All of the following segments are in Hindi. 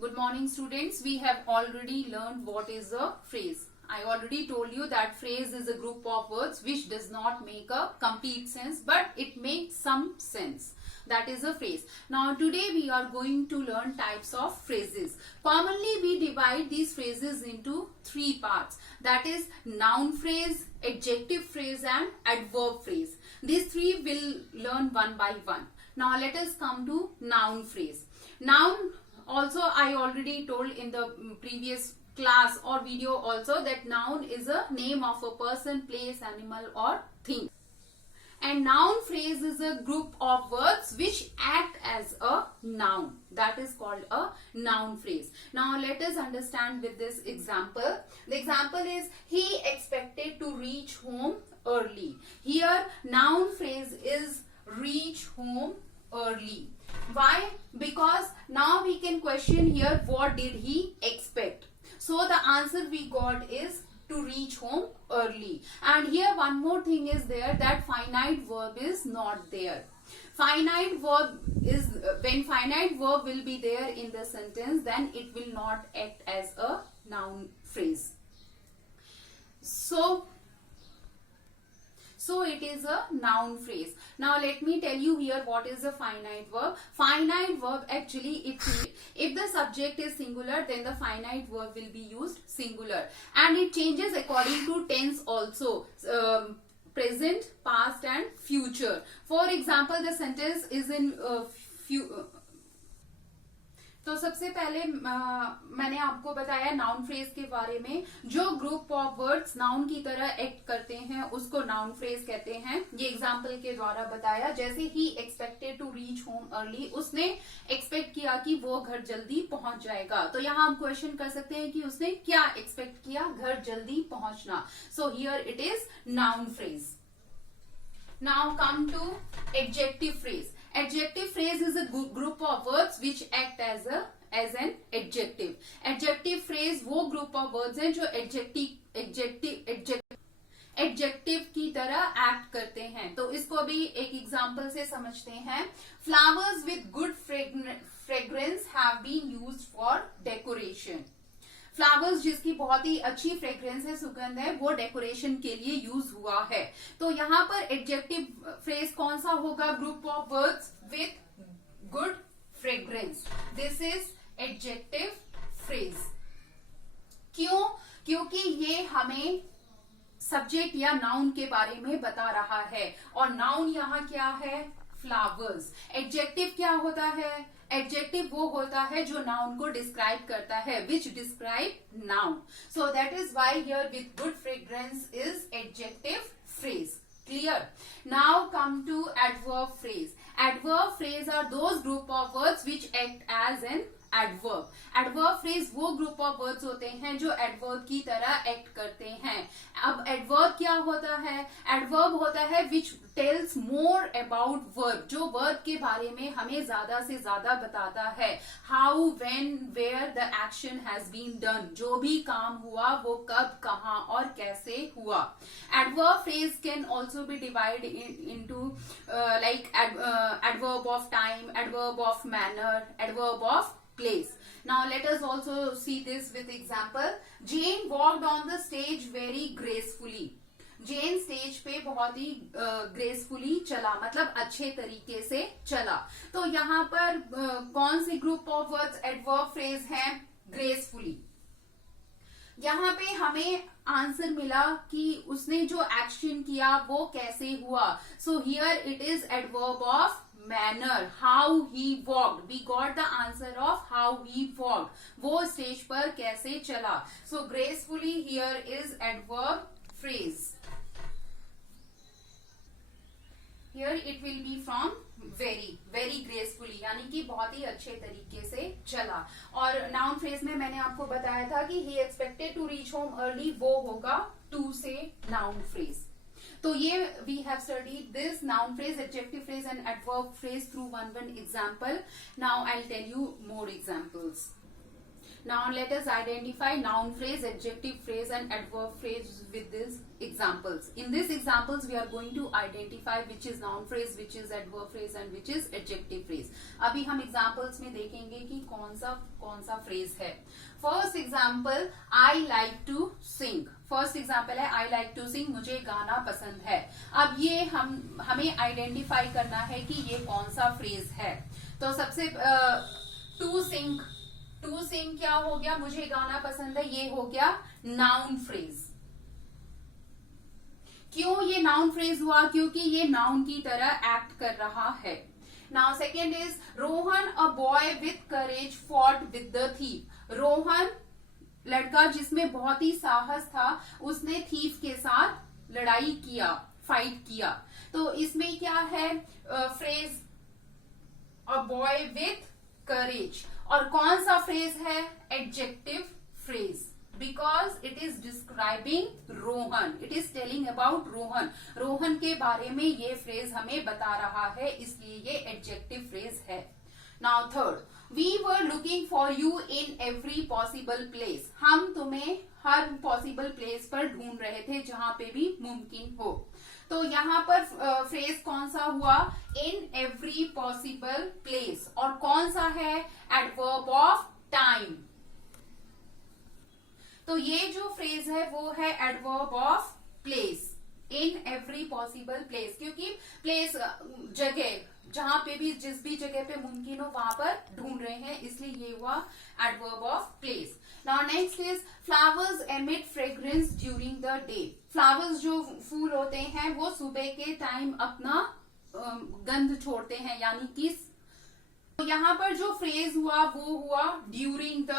Good morning, students. We have already learned what is a phrase. I already told you that phrase is a group of words which does not make a complete sense, but it makes some sense. That is a phrase. Now today we are going to learn types of phrases. Commonly we divide these phrases into three parts. That is noun phrase, adjective phrase and adverb phrase. These three will learn one by one. Now let us come to noun phrase. Noun, also I already told in the previous class or video also that noun is a name of a person, place, animal or thing. And noun phrase is a group of words which act as a noun. That is called a noun phrase. Now let us understand with this example. The example is he expected to reach home early. Here noun phrase is reach home early. Why? Because now we can question here what did he expect. So the answer we got is to reach home early. And here one more thing is there, that finite verb is not there. Finite verb is, when finite verb will be there in the sentence, then it will not act as a noun phrase. So it is a noun phrase. Now let me tell you here what is a finite verb. Finite verb actually, if the subject is singular, then the finite verb will be used singular. And it changes according to tense also. Present, past and future. For example, the sentence is in तो सबसे पहले मैंने आपको बताया नाउन फ्रेज के बारे में. जो ग्रुप ऑफ वर्ड्स नाउन की तरह एक्ट करते हैं उसको नाउन फ्रेज कहते हैं. ये एग्जांपल के द्वारा बताया. जैसे ही expected to reach home early, उसने एक्सपेक्ट किया कि वो घर जल्दी पहुंच जाएगा. तो यहाँ हम क्वेश्चन कर सकते हैं कि उसने क्या एक्सपेक्ट किया, घर जल्दी पहुंचना. So here it is noun phrase. Now come to adjective phrase. Adjective phrase is a group of words which act as an adjective. Adjective phrase वो group of words हैं जो adjective की तरह act करते हैं. तो इसको भी एक example से समझते हैं. Flowers with good fragrance have been used for decoration. Flowers जिसकी बहुत ही अच्छी फ्रेग्रेंस है, सुगंध है, वो डेकोरेशन के लिए यूज हुआ है. तो यहाँ पर एडजेक्टिव फ्रेज कौन सा होगा? Group of words with good fragrance. This is adjective phrase. क्यों? क्योंकि ये हमें सब्जेक्ट या नाउन के बारे में बता रहा है. और नाउन यहाँ क्या है? फ्लावर्स. एडजेक्टिव क्या होता है? एडजेक्टिव वो होता है जो नाउन को डिस्क्राइब करता है, which describe noun. So that is why here with good fragrance is adjective phrase. Clear? Now come to adverb phrase. Adverb phrase are those group of words which act as an adverb. Adverb phrase वो group of words होते हैं जो adverb की तरह act करते हैं. अब adverb क्या होता है? Adverb होता है which tells more about verb, जो verb के बारे में हमें ज्यादा से ज्यादा बताता है. How, when, where the action has been done. जो भी काम हुआ वो कब, कहाँ और कैसे हुआ. Adverb phrase can also be divided into like adverb of time, adverb of manner, adverb of place. Now let us also see this with example. Jane walked on the stage very gracefully. Jane stage पे बहुत ही ग्रेसफुली चला, मतलब अच्छे तरीके से चला. तो यहाँ पर कौन सी group of words adverb phrase हैं? ग्रेसफुली. यहाँ पे हमें आंसर मिला कि उसने जो एक्शन किया वो कैसे हुआ. सो here it is adverb of manner. How he walked. We got the answer of how he walked. वो स्टेज पर कैसे चला. So gracefully here is adverb phrase. Here it will be from very gracefully, यानी कि बहुत ही अच्छे तरीके से चला. और नाउन फ्रेज में मैंने आपको बताया था कि he expected to reach home early, वो होगा to से नाउन फ्रेज. तो ये we have studied this noun phrase, adjective phrase and adverb phrase through one example. Now I'll tell you more examples. Now let us identify noun phrase, adjective phrase and adverb phrase with these examples. In these examples we are going to identify which is noun phrase, which is adverb phrase and which is adjective phrase. अभी हम examples में देखेंगे कि कौन सा phrase है. First example, I like to sing. First example है आई लाइक टू सिंग, मुझे गाना पसंद है. अब ये हमें आइडेंटिफाई करना है कि ये कौन सा फ्रेज है. तो सबसे टू सिंग क्या हो गया, मुझे गाना पसंद है, ये हो गया नाउन फ्रेज. क्यों ये नाउन फ्रेज हुआ, क्योंकि ये नाउन की तरह एक्ट कर रहा है. Now second is Rohan a boy with courage fought with the thief. Rohan लड़का जिसमें बहुत ही साहस था, उसने थीफ के साथ लड़ाई किया, फाइट किया. तो इसमें क्या है फ्रेज अ बॉय विथ करेज. और कौन सा फ्रेज है, adjective phrase, because it is describing Rohan, it is telling about Rohan. Rohan के बारे में ये फ्रेज हमें बता रहा है, इसलिए ये एडजेक्टिव फ्रेज है. Now third, We were looking for you in every possible place. हम तुम्हें हर पॉसिबल प्लेस पर ढूंढ रहे थे जहां पे भी मुमकिन हो. तो यहाँ पर फ्रेज कौन सा हुआ, इन एवरी पॉसिबल प्लेस. और कौन सा है, एडवर्ब ऑफ टाइम. तो ये जो फ्रेज है वो है adverb of place, in every possible place. क्योंकि प्लेस जगह, जहां पे भी जिस भी जगह पे मुमकिन हो वहां पर ढूंढ रहे हैं, इसलिए ये हुआ adverb of place. Now next is flowers emit fragrance during the day. Flowers जो फूल होते हैं वो सुबह के टाइम अपना गंध छोड़ते हैं, यानी कि तो यहाँ पर जो फ्रेज हुआ वो हुआ ड्यूरिंग द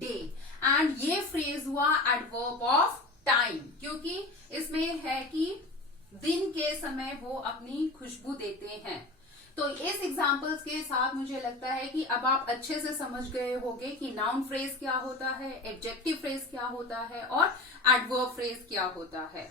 डे. एंड ये फ्रेज हुआ एडवर्ब ऑफ टाइम, क्योंकि इसमें है कि दिन के समय वो अपनी खुशबू देते हैं. तो इस एग्जाम्पल्स के साथ मुझे लगता है कि अब आप अच्छे से समझ गए होंगे कि नाउन फ्रेज क्या होता है, एडजेक्टिव फ्रेज क्या होता है और एडवर्ब फ्रेज क्या होता है.